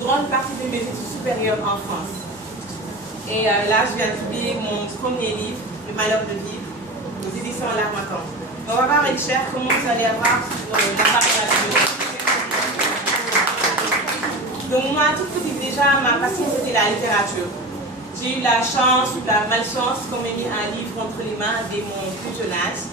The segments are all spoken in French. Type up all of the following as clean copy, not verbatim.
grande partie de mes études supérieures en France. Et là, je viens de publier mon premier livre, Le Malheur de vivre, aux éditions L'Armatan. On va voir, Richard, comment vous allez avoir sur la parole. Donc moi, toute petite déjà, ma passion c'était la littérature. J'ai eu la chance ou la malchance qu'on m'ait mis un livre entre les mains dès mon plus jeune âge.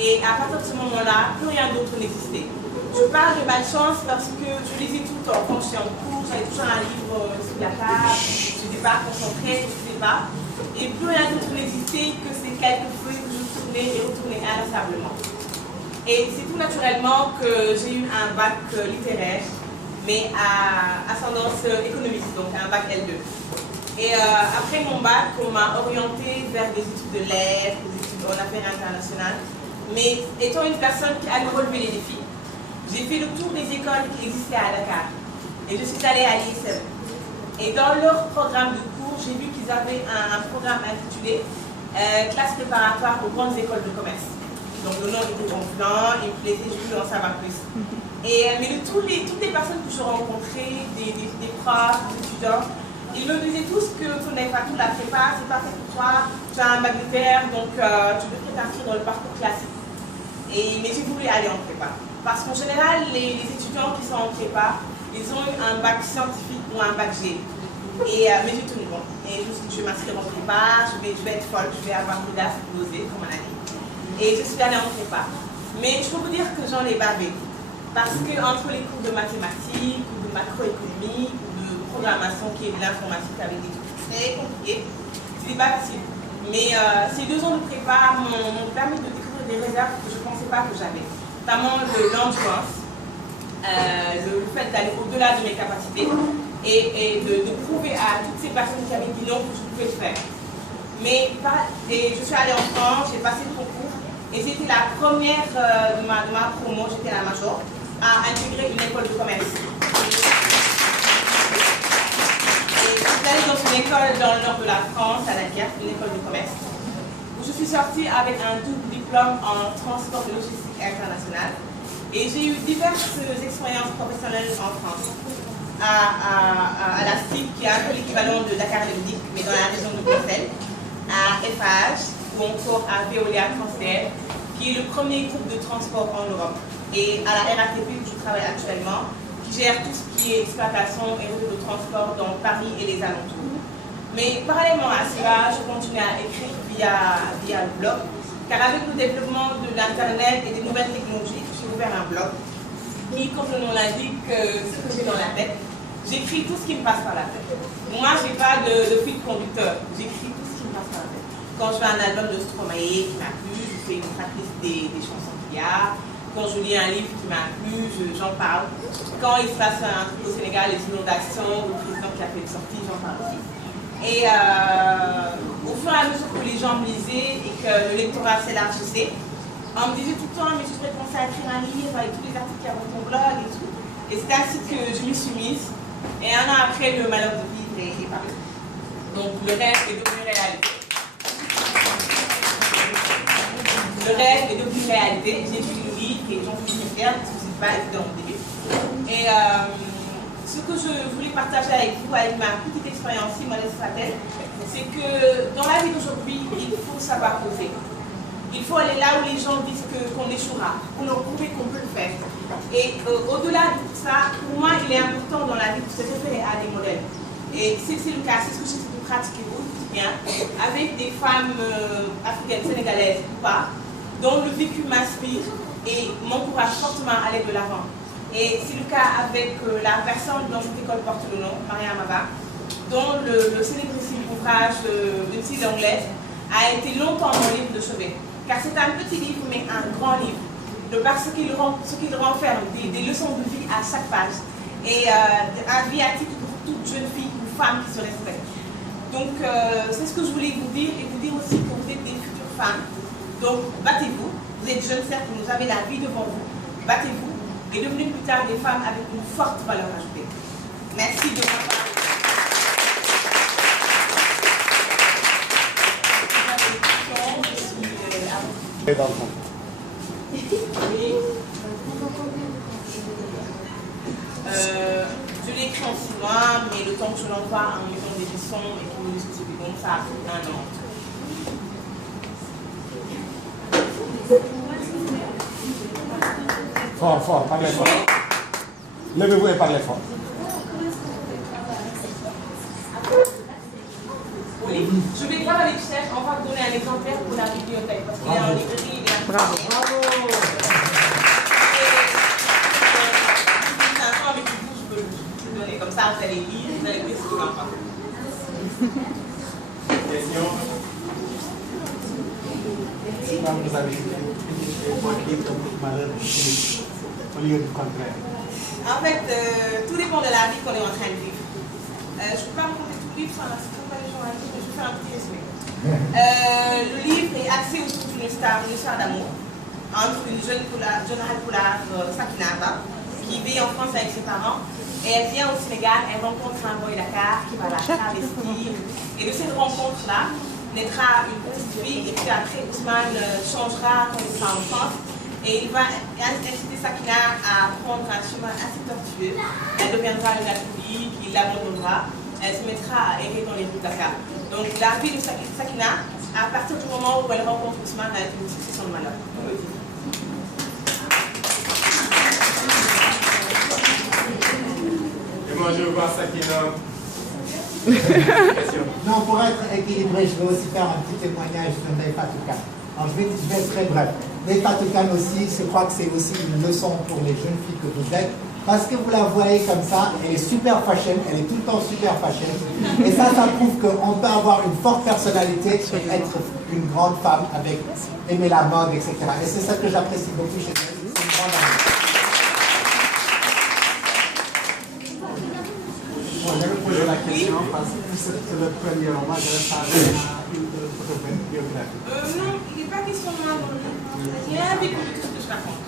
Et à partir de ce moment-là, plus rien d'autre n'existait. Je parle de malchance parce que je lisais tout le temps. Quand je suis en cours, j'avais toujours un livre sur la table, je n'étais pas concentrée, je ne sais pas. Et plus rien d'autre n'existait que ces quelques feuilles que je tournais et retournais inlassablement. Et c'est tout naturellement que j'ai eu un bac littéraire, mais à ascendance économique, donc un bac L2. Et après mon bac, on m'a orientée vers des études de lettres, des études en affaires internationales. Mais étant une personne qui a relevé les défis, j'ai fait le tour des écoles qui existaient à Dakar. Et je suis allée à l'ISM. Et dans leur programme de cours, j'ai vu qu'ils avaient un programme intitulé Classe préparatoire aux grandes écoles de commerce. Donc le nom était gonflant, il me plaisait, je voulais en savoir plus. Mais toutes les personnes que je rencontrais, des profs, des étudiants, ils me disaient tous que tu n'es pas tout la prépa, c'est pas fait pour toi, tu as un bac littéraire, donc tu devrais t'inscrire dans le parcours classique. Mais j'ai voulu aller en prépa. Parce qu'en général, les étudiants qui sont en prépa, ils ont eu un bac scientifique ou un bac G. Mais j'ai tenu bon. Et je me suis dit, je vais m'inscrire en prépa, je vais être folle, je vais avoir l'audace de l'oser, comme on a dit. Et je suis allée en prépa. Mais je peux vous dire que j'en ai bavé. Parce qu'entre les cours de mathématiques, ou de macroéconomie, ou de programmation qui est de l'informatique avec des trucs très compliqués, c'était pas facile. Mais ces 2 ans de prépa m'ont permis de découvrir des réserves que je ne pensais pas que j'avais. Notamment l'endurance, le fait d'aller au-delà de mes capacités et de prouver à toutes ces personnes qui avaient dit non que je pouvais le faire. Et je suis allée en France, j'ai passé le concours et j'étais la première de ma promo, j'étais la major, à intégrer une école de commerce. Et je suis allée dans une école dans le nord de la France, à Dunkerque, une école de commerce, où je suis sortie avec un double diplôme en transport et logistique internationale. Et j'ai eu diverses expériences professionnelles en France. À la STIC, qui est un peu l'équivalent de Dakar Lévedique, mais dans la région de Bruxelles, à FH, ou encore à Veolia Transfer, qui est le premier groupe de transport en Europe. Et à la RATP, où je travaille actuellement, qui gère tout ce qui est exploitation et réseau de transport dans Paris et les alentours. Mais parallèlement à cela, je continue à écrire via le blog, car avec le développement de l'Internet et des nouvelles technologies, j'ai ouvert un blog qui, comme le nom l'indique, ce que j'ai dans la tête, j'écris tout ce qui me passe par la tête. Moi, je n'ai pas de fil conducteur, j'écris tout ce qui me passe par la tête. Quand je fais un album de Stromae qui m'a plu, je fais une tracklist des chansons qu'il y a. Quand je lis un livre qui m'a plu, j'en parle. Quand il se passe un truc au Sénégal, les inondations, ou le président qui a fait une sortie, j'en parle aussi. Et au fur et à mesure que les gens me lisaient et que le lectorat s'élargissait, on me disait tout le temps, mais tu devrais penser à écrire un livre avec tous les articles qu'il y a dans ton blog et tout. Et c'est ainsi que je m'y suis mise. Et 1 an après, le malheur de vivre est paru. Donc le rêve est devenu réalité. Le rêve est devenu réalité. J'ai écrit le livre et j'en suis très fière parce que ce n'est pas évident au début. Et ce que je voulais partager avec vous, avec ma petite expérience, si modeste soit-elle, c'est que dans la vie d'aujourd'hui, il faut savoir oser. Il faut aller là où les gens disent qu'on échouera, pour leur prouver qu'on peut le faire. Et au-delà de tout ça, pour moi, il est important dans la vie de se référer à des modèles. Et c'est le cas, c'est ce que j'essaie de pratiquer au quotidien, avec des femmes africaines, sénégalaises ou pas, dont le vécu m'inspire et m'encourage fortement à aller de l'avant. Et c'est le cas avec la personne dont cette école porte le nom, Maria Maba, dont le célébrissime ouvrage d'une fille anglaise a été longtemps mon livre de chevet. Car c'est un petit livre, mais un grand livre. Parce qu'il renferme des leçons de vie à chaque page. Et un viatique pour toute jeune fille ou femme qui se respecte. Donc, c'est ce que je voulais vous dire et vous dire aussi que vous êtes des futures femmes. Donc, battez-vous. Vous êtes jeunes, certes, mais vous avez la vie devant vous. Battez-vous et devenez plus tard des femmes avec une forte valeur ajoutée. Merci de votre parole. Oui. Je l'ai écrit en 6 mois, mais le temps que je l'envoie en mettant des leçons et qu'il me justifie, donc ça a pris 1 an. Fort, fort, parlez fort. Levez-vous et parlez fort. Oui, je vais voir avec Chef, on va vous donner un exemplaire pour la bibliothèque, parce qu'il est en librairie, il est en Bravo. Bravo. Avec du coup, je peux vous donner comme ça, vous allez lire, vous allez voir ce qu'il en parle. Question. Vous avez au lieu du contraire. En fait, tout dépend de la vie qu'on est en train de vivre. Je ne peux pas vous raconter tout le livre, ça ne pas les gens à lire, mais je vais faire un petit résumé. Le livre est axé autour d'une histoire d'amour entre une jeune Poulard, Sakinata, qui vit en France avec ses parents. Et elle vient au Sénégal, elle rencontre un boy Dakar qui va la travestir. Et de cette rencontre-là, naîtra une petite fille, et puis après Ousmane changera quand il sera en France. Et il va inciter Sakina à prendre un chemin assez tortueux. Elle deviendra une alcoolique, il l'abandonnera. Elle se mettra à errer dans les rues de Dakar. Donc la vie de Sakina, à partir du moment où elle rencontre Ousmane, va être une succession de malheurs. Et moi je veux voir Sakina. Non, pour être équilibré, je vais aussi faire un petit témoignage de Neifa Toukan. Alors je vais être très bref. Neifa Toukan aussi, je crois que c'est aussi une leçon pour les jeunes filles que vous êtes. Parce que vous la voyez comme ça, elle est super fashion, elle est tout le temps super fashion. Et ça prouve qu'on peut avoir une forte personnalité et être une grande femme avec aimer la mode, etc. Et c'est ça que j'apprécie beaucoup chez elle. C'est une grande amie. Bon, je vais poser la question parce que c'est le premier roman, je vais parler à une autobiographie. Non, il n'est pas question de moi dans le livre. Il y a un vécu de tout ce que je raconte.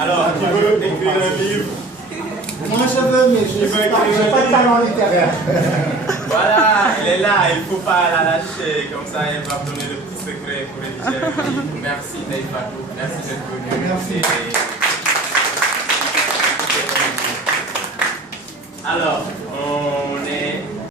Alors, tu veux écrire un livre? Moi je veux, mais je n'ai pas de talent littéraire. Voilà, elle est là, il ne faut pas la lâcher, comme ça elle va me donner le petit secret pour rédiger le livre. Merci Neifa, merci d'être venu. Merci. Alors,